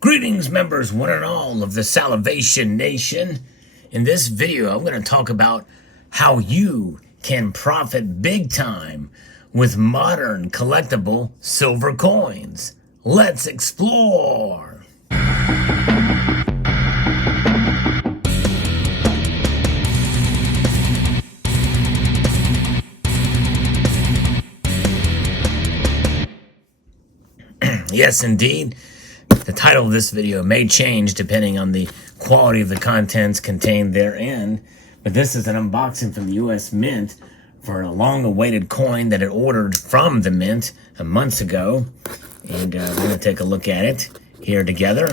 Greetings, members, one and all of the Salivation Nation. In this video, I'm going to talk about how you can profit big time with modern collectible silver coins. Let's explore. Yes, indeed. The title of this video may change depending on the quality of the contents contained therein, but this is an unboxing from the U.S. Mint for a long-awaited coin that it ordered from the Mint months ago, and we're going to take a look at it here together.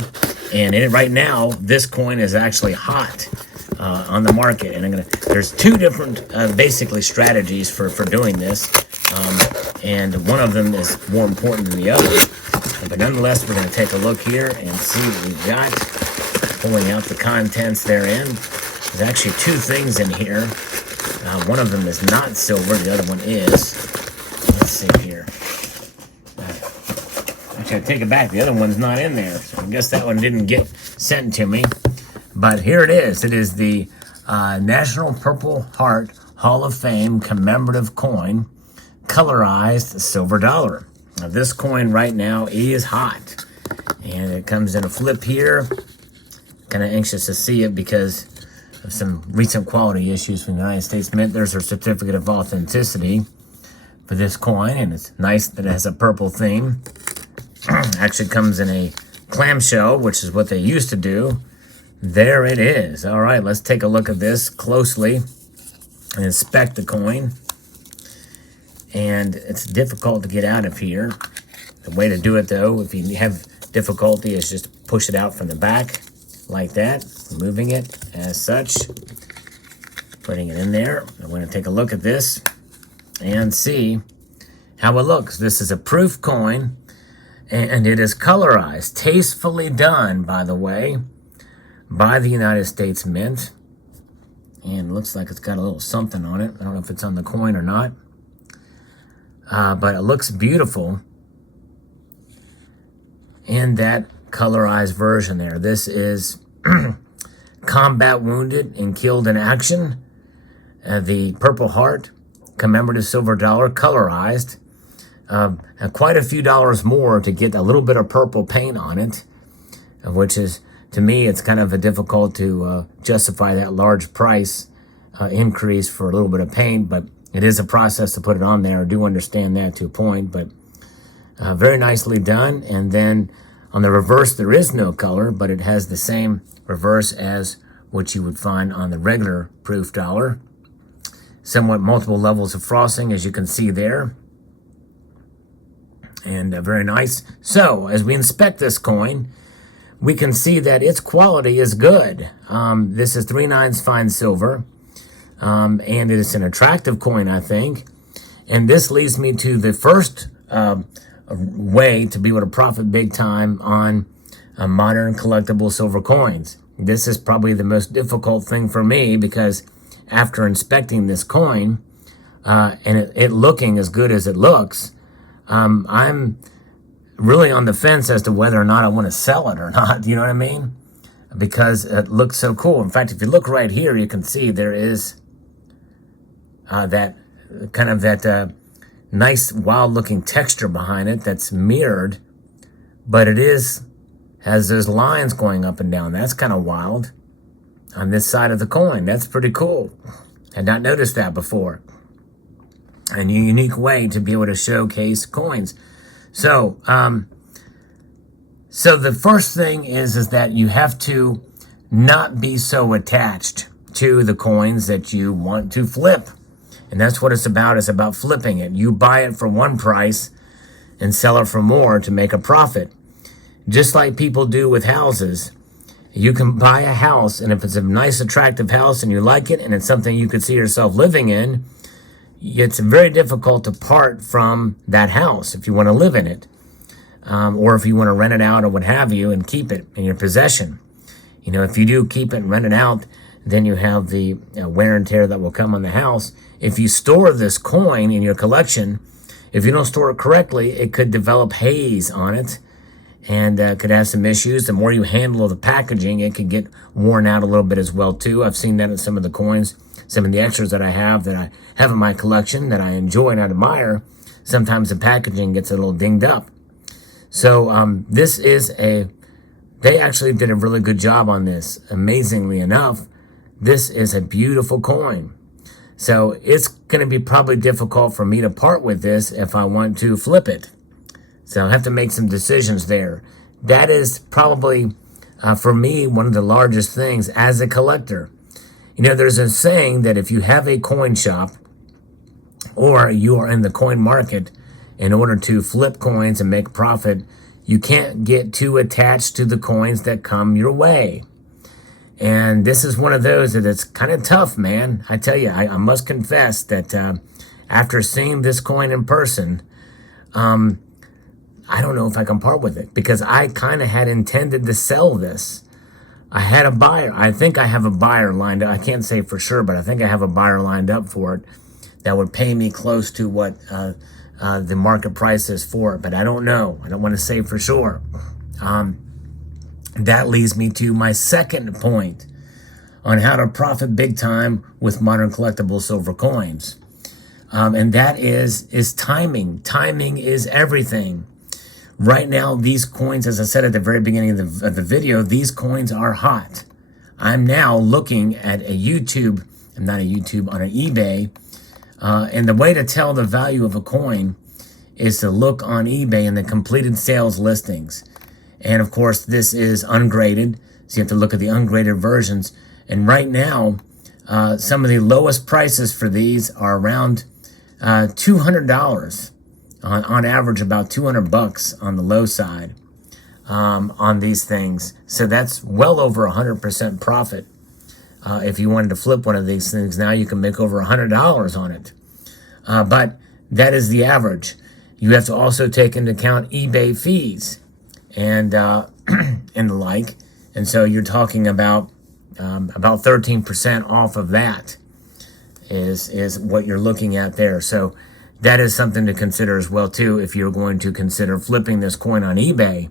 And right now, this coin is actually hot on the market, and there's two different basically strategies for doing this, and one of them is more important than the other. But nonetheless, we're going to take a look here and see what we've got. Pulling out the contents therein. There's actually two things in here. One of them is not silver, the other one is. Let's see here. Actually, I take it back. The other one's not in there. So I guess that one didn't get sent to me. But here it is. It is the National Purple Heart Hall of Fame commemorative coin, colorized silver dollar. Now, this coin right now is hot, and it comes in a flip here. Kind of anxious to see it because of some recent quality issues from the United States Mint. There's a certificate of authenticity for this coin, and it's nice that it has a purple theme. Actually comes in a clamshell, which is what they used to do. There it is. All right, let's take a look at this closely and inspect the coin. And it's difficult to get out of here. The way to do it, though, if you have difficulty, is just push it out from the back like that, moving it as such, putting it in there. I'm going to take a look at this and see how it looks. This is a proof coin, and it is colorized, tastefully done, by the way, by the United States Mint. And it looks like it's got a little something on it. I don't know if it's on the coin or not. But it looks beautiful in that colorized version there. This is combat wounded and killed in action. The Purple Heart commemorative silver dollar colorized. Quite a few dollars more to get a little bit of purple paint on it, which is, to me, it's kind of difficult to justify that large price increase for a little bit of paint, but it is a process to put it on there. I do understand that to a point, but very nicely done. And then on the reverse, there is no color, but it has the same reverse as what you would find on the regular proof dollar. Somewhat multiple levels of frosting, as you can see there. And very nice. So, as we inspect this coin, we can see that its quality is good. This is 3/9 fine silver. And it is an attractive coin, I think. And this leads me to the first way to be able to profit big time on modern collectible silver coins. This is probably the most difficult thing for me because after inspecting this coin and it looking as good as it looks, I'm really on the fence as to whether or not I want to sell it or not. You know what I mean? Because it looks so cool. In fact, if you look right here, you can see there is that kind of that nice wild-looking texture behind it that's mirrored, but it has those lines going up and down. That's kind of wild on this side of the coin. That's pretty cool. Had not noticed that before. And a unique way to be able to showcase coins. So, so the first thing is that you have to not be so attached to the coins that you want to flip. And that's what it's about. It's about flipping it. You buy it for one price and sell it for more to make a profit. Just like people do with houses. You can buy a house, and if it's a nice, attractive house and you like it and it's something you could see yourself living in, it's very difficult to part from that house if you want to live in it. Or if you want to rent it out or what have you and keep it in your possession. You know, if you do keep it and rent it out, then you have the wear and tear that will come on the house. If you store this coin in your collection, if you don't store it correctly, it could develop haze on it and could have some issues. The more you handle the packaging, it could get worn out a little bit as well too. I've seen that in some of the coins, some of the extras that I have in my collection that I enjoy and admire. Sometimes the packaging gets a little dinged up. So this is they actually did a really good job on this. Amazingly enough, this is a beautiful coin. So it's going to be probably difficult for me to part with this if I want to flip it. So I have to make some decisions there. That is probably, for me, one of the largest things as a collector. You know, there's a saying that if you have a coin shop or you are in the coin market, in order to flip coins and make profit, you can't get too attached to the coins that come your way. And this is one of those that it's kind of tough, man. I tell you, I must confess that after seeing this coin in person, I don't know if I can part with it, because I kind of had intended to sell this. I had a buyer. I think I have a buyer lined up. I can't say for sure, but I think I have a buyer lined up for it that would pay me close to what the market price is for it. But I don't know. I don't want to say for sure. That leads me to my second point on how to profit big time with modern collectible silver coins. And that is timing. Timing is everything. Right now, these coins, as I said at the very beginning of the video, these coins are hot. I'm now looking at on an eBay. And the way to tell the value of a coin is to look on eBay in the completed sales listings. And of course, this is ungraded, so you have to look at the ungraded versions. And right now, some of the lowest prices for these are around $200. On average, about $200 on the low side on these things. So that's well over 100% profit. If you wanted to flip one of these things now, you can make over $100 on it. But that is the average. You have to also take into account eBay fees and and the like. And so you're talking about 13% off of that is what you're looking at there. So that is something to consider as well too if you're going to consider flipping this coin on eBay.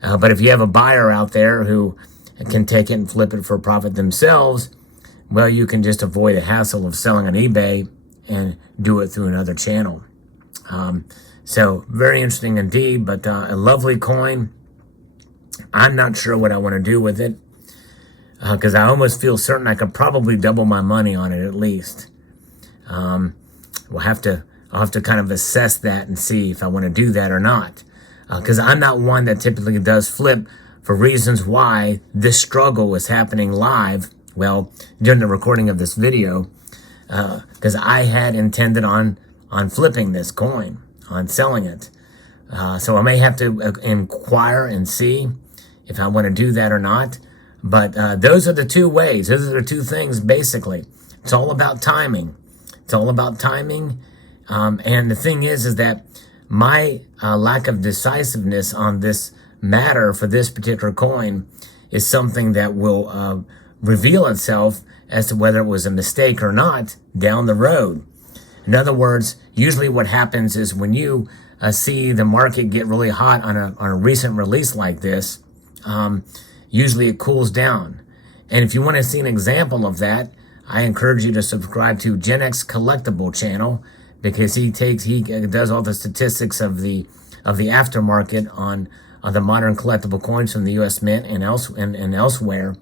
But if you have a buyer out there who can take it and flip it for a profit themselves, well, you can just avoid the hassle of selling on eBay and do it through another channel. So very interesting indeed, but a lovely coin. I'm not sure what I want to do with it because I almost feel certain I could probably double my money on it at least. I'll have to kind of assess that and see if I want to do that or not. Because I'm not one that typically does flip for reasons why this struggle is happening live. Well, during the recording of this video, because I had intended on flipping this coin, on selling it. So I may have to inquire and see if I want to do that or not. But those are the two ways. Those are the two things, basically. It's all about timing. It's all about timing. And the thing is that my lack of decisiveness on this matter for this particular coin is something that will reveal itself as to whether it was a mistake or not down the road. In other words, usually what happens is when you see the market get really hot on a recent release like this, usually it cools down. And if you want to see an example of that, I encourage you to subscribe to Gen X Collectible channel, because he does all the statistics of the aftermarket on the modern collectible coins from the U.S. Mint and elsewhere.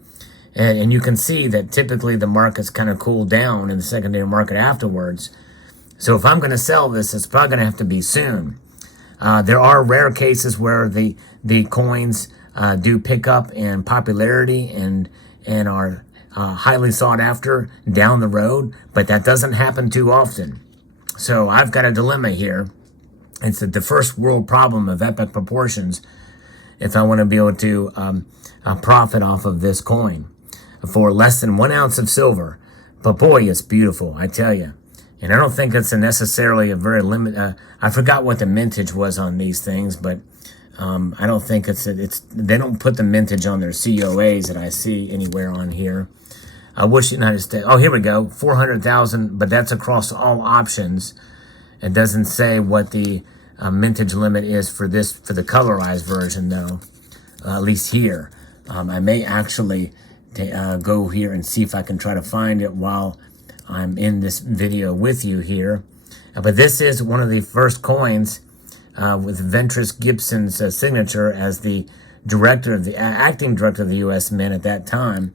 And you can see that typically the market's kind of cooled down in the secondary market afterwards. So if I'm going to sell this, it's probably going to have to be soon. There are rare cases where the coins do pick up in popularity and are highly sought after down the road, but that doesn't happen too often. So I've got a dilemma here. It's the first world problem of epic proportions if I want to be able to profit off of this coin for less than 1 ounce of silver. But boy, it's beautiful, I tell you. And I don't think it's necessarily a very I forgot what the mintage was on these things, but I don't think they don't put the mintage on their COAs that I see anywhere on here. I wish the United States, oh, here we go, 400,000, but that's across all options. It doesn't say what the mintage limit is for the colorized version, though. At least here. I may actually go here and see if I can try to find it while I'm in this video with you here. But this is one of the first coins with Ventris Gibson's signature as the director of the acting director of the U.S. Mint at that time.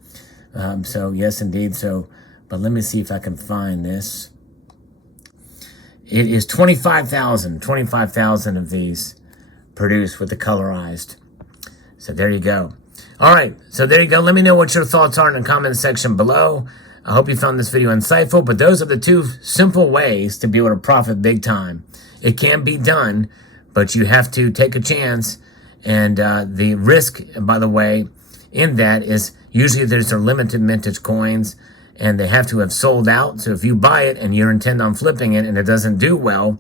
So yes, indeed. So, but let me see if I can find this. It is 25,000 of these produced with the colorized. So there you go. All right, so there you go. Let me know what your thoughts are in the comment section below. I hope you found this video insightful, but those are the two simple ways to be able to profit big time. It can be done, but you have to take a chance. And the risk, by the way, in that is usually there's a limited mintage coins and they have to have sold out. So if you buy it and you intend on flipping it and it doesn't do well,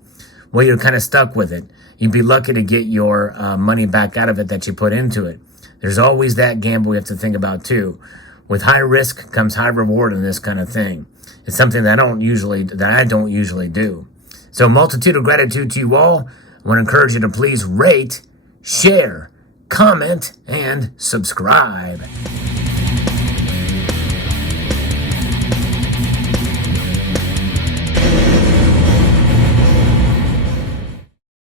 you're kind of stuck with it. You'd be lucky to get your money back out of it that you put into it. There's always that gamble we have to think about too. With high risk comes high reward in this kind of thing. It's something that I don't usually do. So multitude of gratitude to you all. I want to encourage you to please rate, share, comment, and subscribe.